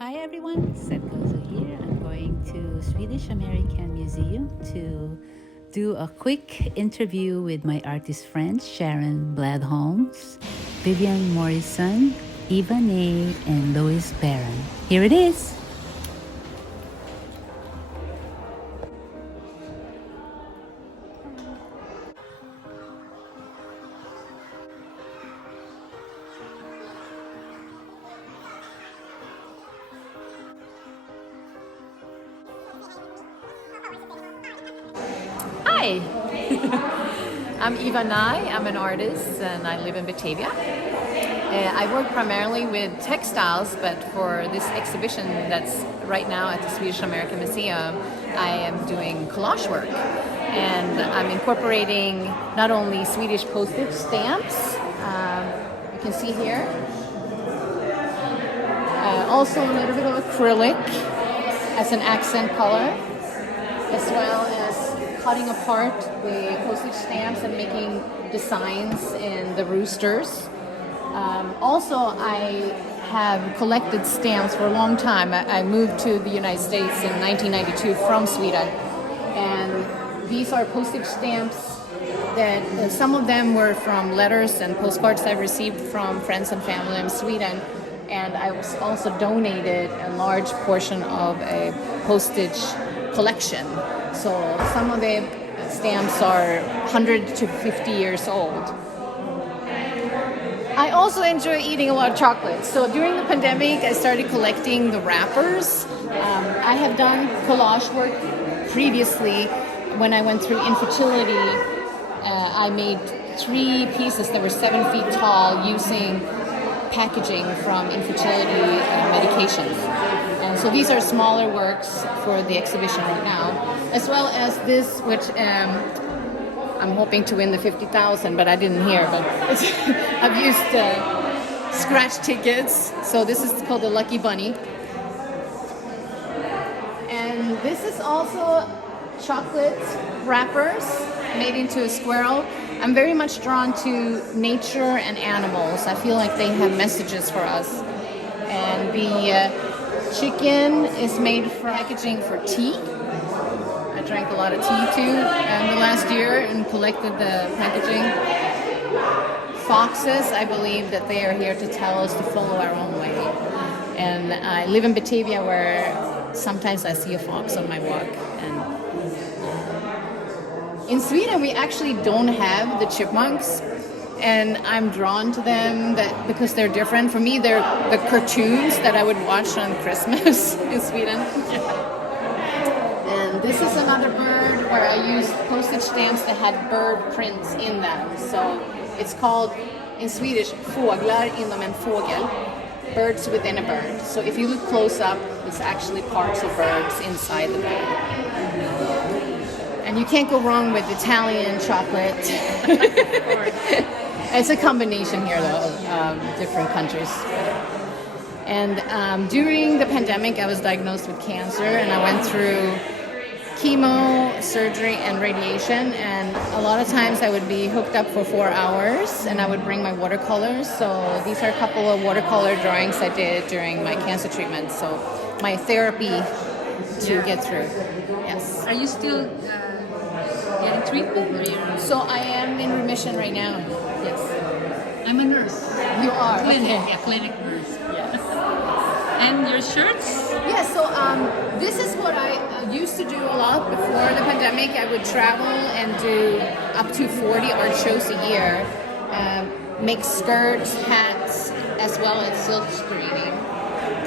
Hi everyone, Gozo here. I'm going to Swedish American Museum to do a quick interview with my artist friends Sharon Bladholmes, Vivian Morrison, Eva Ney, and Lois Barron. Here it is. Hi, I'm Eva Nye. I'm an artist and I live in Batavia. I work primarily with textiles, but for this exhibition that's right now at the Swedish American Museum, I am doing collage work. And I'm incorporating not only Swedish postage stamps, you can see here, also a little bit of acrylic as an accent color, as well as cutting apart the postage stamps and making designs in the roosters. Also, I have collected stamps for a long time. I moved to the United States in 1992 from Sweden, and these are postage stamps that some of them were from letters and postcards I received from friends and family in Sweden, and I was also donated a large portion of a postage collection. So some of the stamps are 100 to 50 years old. I also enjoy eating a lot of chocolate. So during the pandemic, I started collecting the wrappers. I have done collage work previously. When I went through infertility, I made 3 pieces that were 7 feet tall using packaging from infertility medications. And so these are smaller works for the exhibition right now, as well as this, which I'm hoping to win the 50,000, but I didn't hear. But I've used scratch tickets. So this is called the Lucky Bunny. And this is also chocolate wrappers made into a squirrel. I'm very much drawn to nature and animals. I feel like they have messages for us. And the chicken is made for packaging for tea. I drank a lot of tea too in the last year and collected the packaging. Foxes, I believe that they are here to tell us to follow our own way. And I live in Batavia, where sometimes I see a fox on my walk. And in Sweden, we actually don't have the chipmunks, and I'm drawn to them because they're different. For me, they're the cartoons that I would watch on Christmas in Sweden. And this is another bird where I used postage stamps that had bird prints in them. So it's called, in Swedish, fåglar inom en fågel, birds within a bird. So if you look close up, it's actually parts of birds inside the bird. And you can't go wrong with Italian chocolate. It's a combination here, though, of different countries. And during the pandemic, I was diagnosed with cancer, and I went through chemo, surgery, and radiation. And a lot of times I would be hooked up for 4 hours, and I would bring my watercolors. So these are a couple of watercolor drawings I did during my cancer treatment. So my therapy to get through. Yes. Are you still getting treatment? So I am in remission right now. Yes. I'm a nurse. You are? Clinic, Okay. a clinic nurse. Yes. And your shirts? Yeah, so this is what I used to do a lot before the pandemic. I would travel and do up to 40 art shows a year, make skirts, hats, as well as silk screening.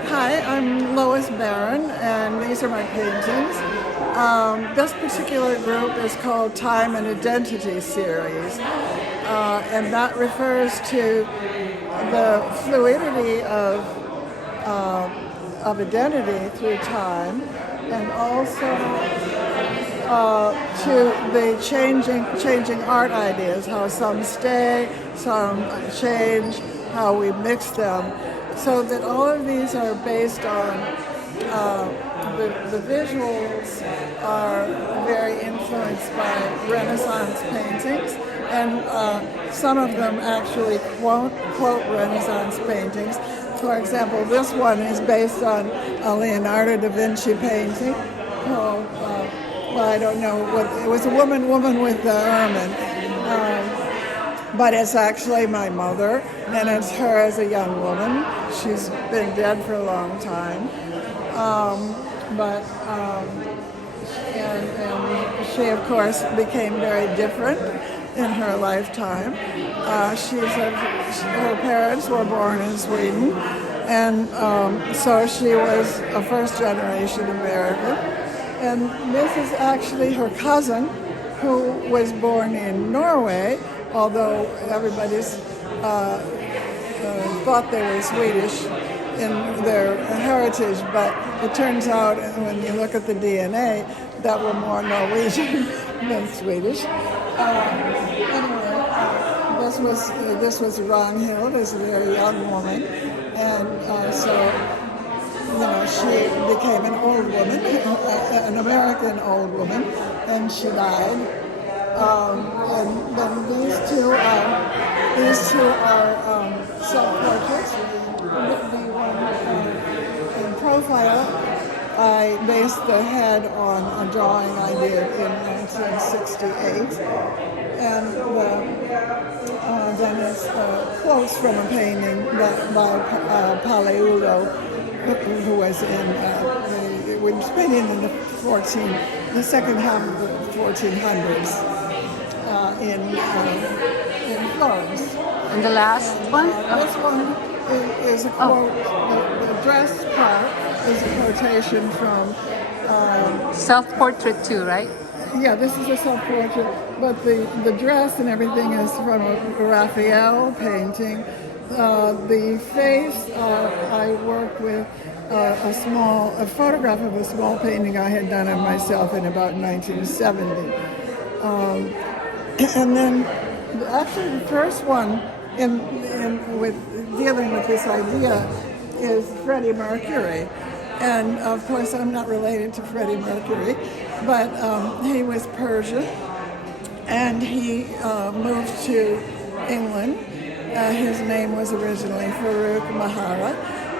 Hi, I'm Lois Barron, and these are my paintings. This particular group is called Time and Identity Series, and that refers to the fluidity of identity through time, and also to the changing art ideas, how some stay, some change, how we mix them, so that all of these are based on the visuals are very influenced by Renaissance paintings, and some of them actually quote Renaissance paintings. For example, this one is based on a Leonardo da Vinci painting called, well, I don't know what, it was a woman with the ermine. But it's actually my mother, and it's her as a young woman. She's been dead for a long time. And she, of course, became very different in her lifetime. Her parents were born in Sweden, and so she was a first-generation American. And this is actually her cousin, who was born in Norway, although everybody's thought they were Swedish in their heritage, but it turns out when you look at the DNA that we're more Norwegian than Swedish. Anyway, this was Ragnhild, as a very young woman, and she became an old woman, an American old woman, and she died. And then these two are self-portraits. The one in profile, I based the head on a drawing I did in 1968, and then it's quotes from a painting by Palaiulo, who was was painting in the second half of the 1400s in Florence. And the last one? This one is a quote. The dress part is a quotation from. Self-portrait too, right? Yeah, this is a self-portrait, but the dress and everything is from a Raphael painting. The face, I worked with a photograph of a small painting I had done of myself in about 1970. And then, actually, the first one with dealing with this idea is Freddie Mercury. And of course, I'm not related to Freddie Mercury, but he was Persian, and he moved to England. His name was originally Farooq Mahara,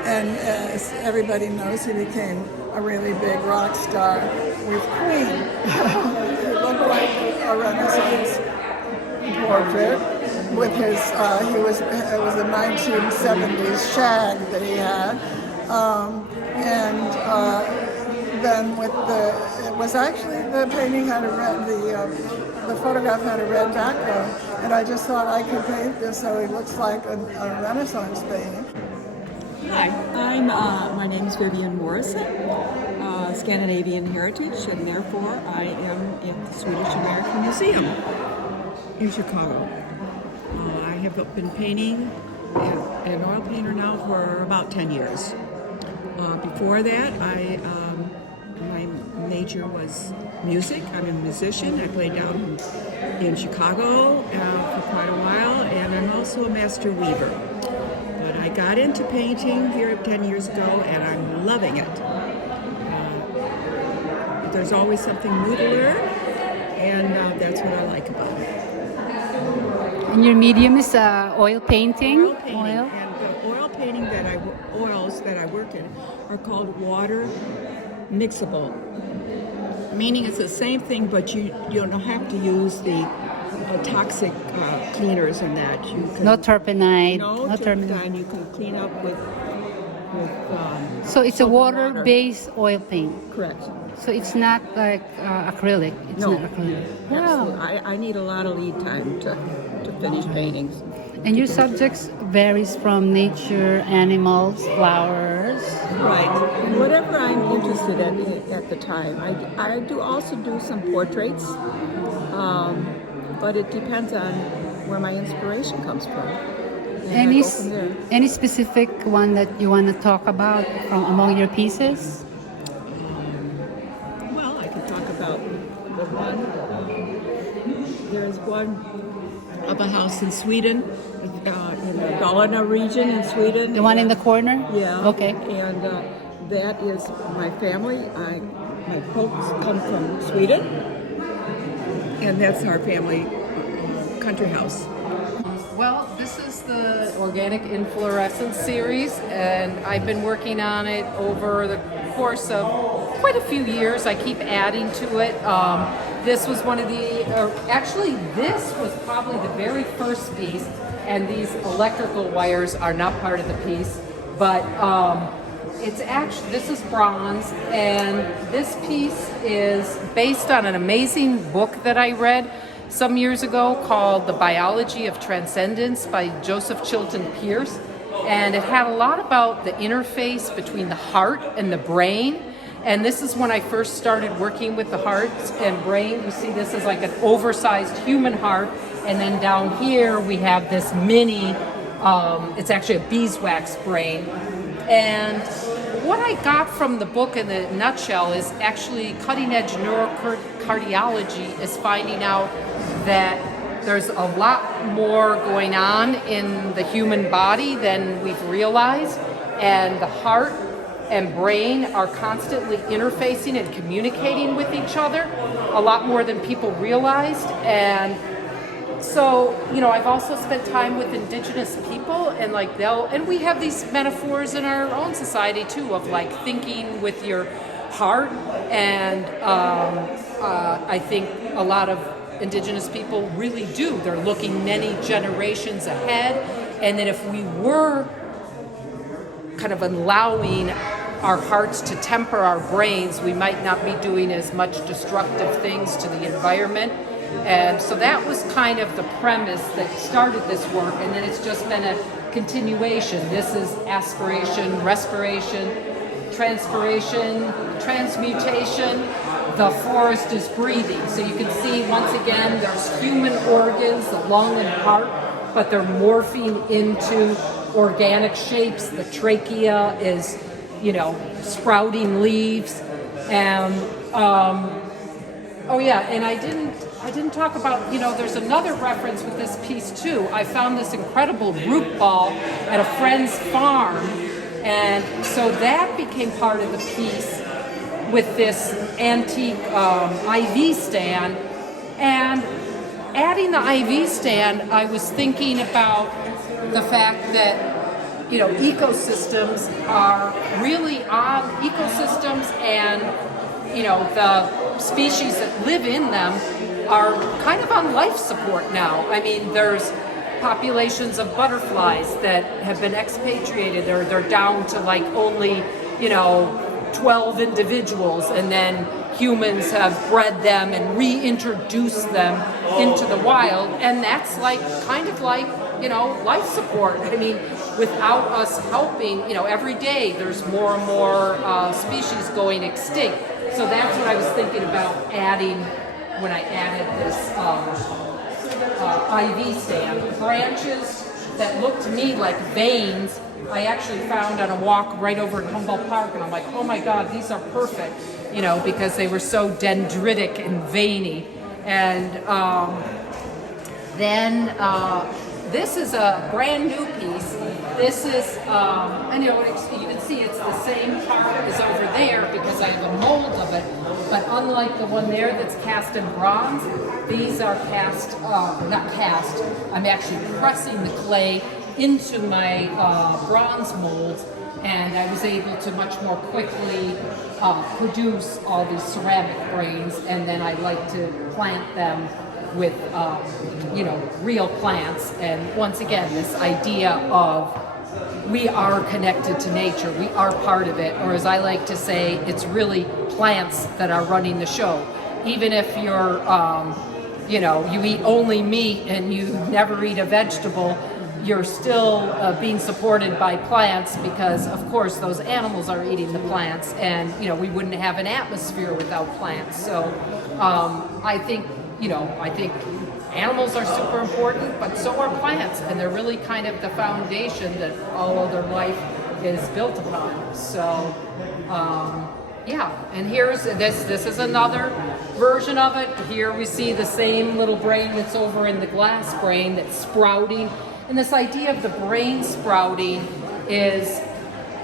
and as everybody knows, he became a really big rock star with Queen. He looked like a Renaissance portrait with his, it was a 1970s shag that he had. Then it was actually the painting had the photograph had a red background, and I just thought I could paint this so it looks like a Renaissance painting. Hi, my name is Vivian Morrison, Scandinavian Heritage, and therefore I am at the Swedish American Museum in Chicago. I have been painting, an oil painter now for about 10 years. Before that, my major was music. I'm a musician. I played down in Chicago for quite a while, and I'm also a master weaver. But I got into painting here 10 years ago, and I'm loving it. There's always something new to learn, and that's what I like about it. And your medium is oil painting? Oil painting. And the oils that I work in are called water mixable. Meaning it's the same thing, but you don't have to use the toxic cleaners and that. You can, No turpentine. no turpentine. You can clean up with So it's a soap and water-based oil paint. Correct. So it's not like acrylic. It's No. not acrylic. Absolutely. Wow. I need a lot of lead time to finish paintings. And your subjects varies from nature, animals, flowers. Right. Whatever I'm interested in at the time. I do also do some portraits, but it depends on where my inspiration comes from. And I go from there. Any specific one that you want to talk about from among your pieces? Well, I can talk about the one. There's one of a house in Sweden, in the Dalarna region in Sweden. The one in the corner? Yeah. Okay. And that is my family. My folks come from Sweden, and that's our family country house. Well, this is the Organic Inflorescence series, and I've been working on it over the course of quite a few years. I keep adding to it. This was one of the, actually, this was probably the very first piece, and these electrical wires are not part of the piece, but it's actually, this is bronze, and this piece is based on an amazing book that I read some years ago called The Biology of Transcendence by Joseph Chilton Pearce. And it had a lot about the interface between the heart and the brain. And this is when I first started working with the heart and brain. You see this is like an oversized human heart. And then down here we have this mini, it's actually a beeswax brain. And what I got from the book in a nutshell is actually cutting edge neurocardiology is finding out that there's a lot more going on in the human body than we've realized, and the heart and brain are constantly interfacing and communicating with each other a lot more than people realized. And so, you know, I've also spent time with indigenous people, and like and we have these metaphors in our own society too of like thinking with your heart. And I think a lot of indigenous people really do. They're looking many generations ahead, and that if we were kind of allowing our hearts to temper our brains, we might not be doing as much destructive things to the environment. And so that was kind of the premise that started this work, and then it's just been a continuation. This is aspiration, respiration, transpiration, transmutation. The forest is breathing. So you can see once again there's human organs, the lung and heart, but they're morphing into organic shapes. The trachea is, you know, sprouting leaves. And oh yeah, and I didn't talk about, you know, there's another reference with this piece too. I found this incredible root ball at a friend's farm, and so that became part of the piece with this antique IV stand. And adding the IV stand, I was thinking about the fact that, you know, ecosystems are really on ecosystems, and, you know, the species that live in them are kind of on life support now. I mean, there's populations of butterflies that have been expatriated. They're down to like only, you know, 12 individuals, and then humans have bred them and reintroduced them into the wild, and that's like kind of like, you know, life support. I mean, without us helping, you know, every day there's more and more species going extinct. So that's what I was thinking about adding when I added this IV stand. Branches that look to me like veins, I actually found on a walk right over in Humboldt Park, and I'm like, oh my God, these are perfect, you know, because they were so dendritic and veiny. And then this is a brand new piece. This is, I know you can see it's the same part as over there because I have a mold of it, but unlike the one there that's cast in bronze, these are cast, not cast, I'm actually pressing the clay into my bronze molds, and I was able to much more quickly produce all these ceramic brains, and then I like to plant them with, you know, real plants. And once again, this idea of we are connected to nature, we are part of it, or as I like to say, it's really plants that are running the show. Even if you're, you know, you eat only meat and you never eat a vegetable, you're still being supported by plants, because of course those animals are eating the plants, and you know, we wouldn't have an atmosphere without plants. So I think, you know, I think animals are super important, but so are plants, and they're really kind of the foundation that all other life is built upon. So yeah, and here's this is another version of it. Here we see the same little brain that's over in the glass brain that's sprouting. And this idea of the brain sprouting is,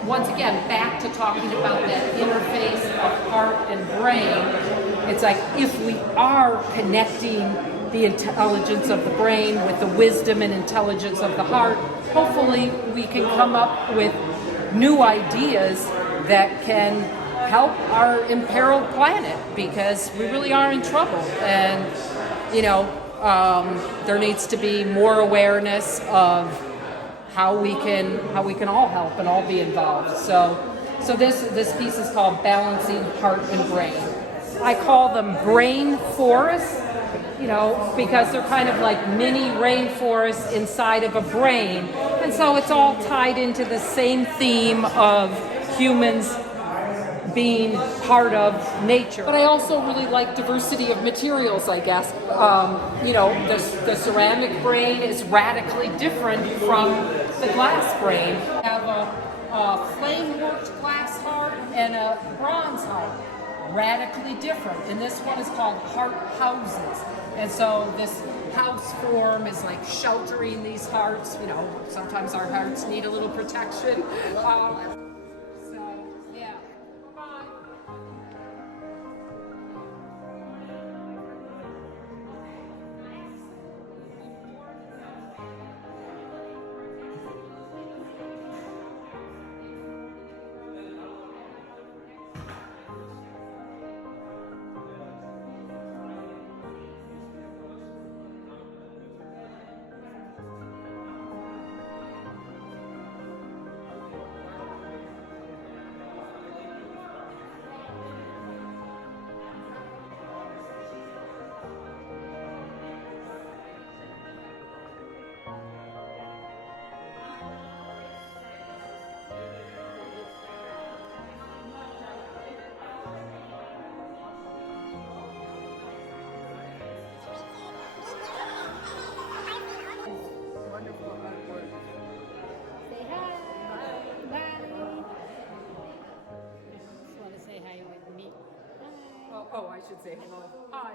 once again, back to talking about that interface of heart and brain. It's like if we are connecting the intelligence of the brain with the wisdom and intelligence of the heart, hopefully we can come up with new ideas that can help our imperiled planet, because we really are in trouble. And there needs to be more awareness of how we can all help and all be involved. So this piece is called Balancing Heart and Brain. I call them brain forests, because they're kind of like mini rainforests inside of a brain. And so it's all tied into the same theme of humans being part of nature. But I also really like diversity of materials, I guess. The ceramic brain is radically different from the glass brain. We have a flame-worked glass heart and a bronze heart, radically different. And this one is called heart houses. And so this house form is like sheltering these hearts. Sometimes our hearts need a little protection. Say hi. Bye. Just want to say hi with me. Hi. Oh, I should say hello. Hi.